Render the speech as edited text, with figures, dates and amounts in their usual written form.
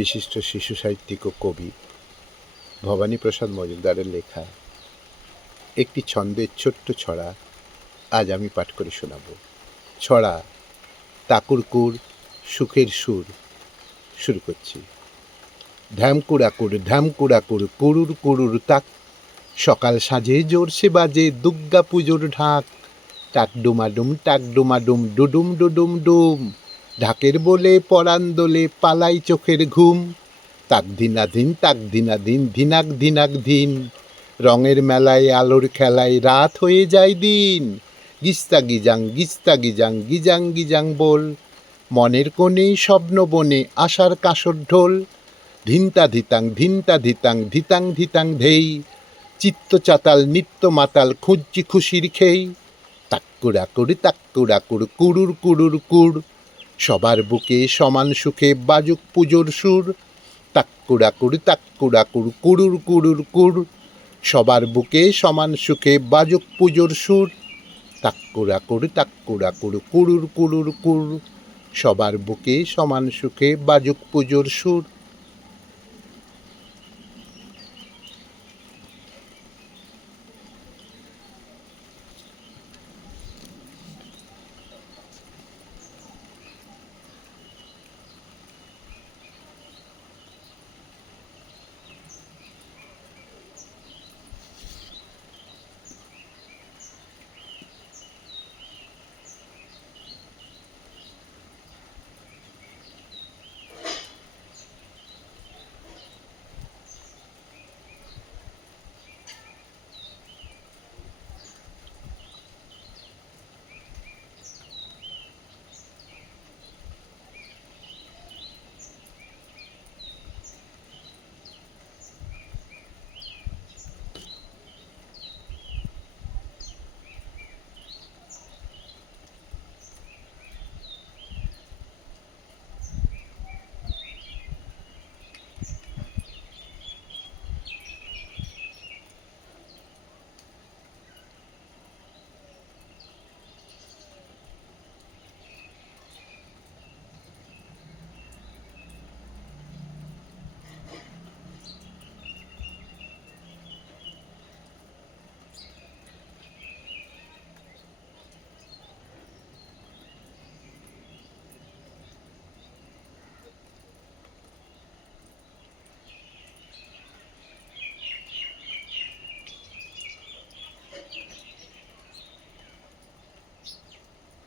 বিশিষ্ট শিশু সাহিত্যিক ও কবি ভবানীপ্রসাদ মজুমদারের লেখা একটি ছন্দের ছোট্ট ছড়া আজ আমি পাঠ করে শোনাব। ছড়া তাকুরকুর সুখের সুর। শুরু করছি। ঢ্যামকুড়াকুর ঢ্যামকুড়াকুর কুড়ুর কুড়ুর তাক, সকাল সাজে জোরসে বাজে দুর্গা পুজোর ঢাক। টাক ডুমাডুম টাক ডুমাডুম ডুডুম ডুডুম ডুম, ঢাকের বলে পরাণ দোলে পালাই চোখের ঘুম। তাক দিনাদিন তাক দিনাদিন ধিনাক ধিনাক দিন, রঙের মেলায় আলোর খেলায় রাত হয়ে যায় দিন। গিস্তা গিজাং গিস্তা গিজাং গিজাং গিজাং বল, মনের কোণে স্বপ্ন বনে আশার কাঁসর ঢোল। ধিনতা ধিতাং ধিনতা ধিতাং ধিতাং ধিতাং ধেই, চিত্ত চাতাল নিত্য মাতাল খুঁজছি খুশির খেই। তাক্কুড়াকুড় তাক্কুড়াকুড় কুড়ুর কুড়ুর কুড়, সবার বুকে সমান সুখে বাজুক পুজোর সুর। তাক্কুড়াকুড় তাক্কুড়াকুড় কুড়ুর কুড়ুর কুড়, সবার বুকে সমান সুখে বাজুক পুজোর সুর। তাক্কুড়াকুড় তাক্কুড়াকুড় কুড়ুর কুড়ুর কুড়, সবার বুকে সমান সুখে বাজুক পুজোর সুর।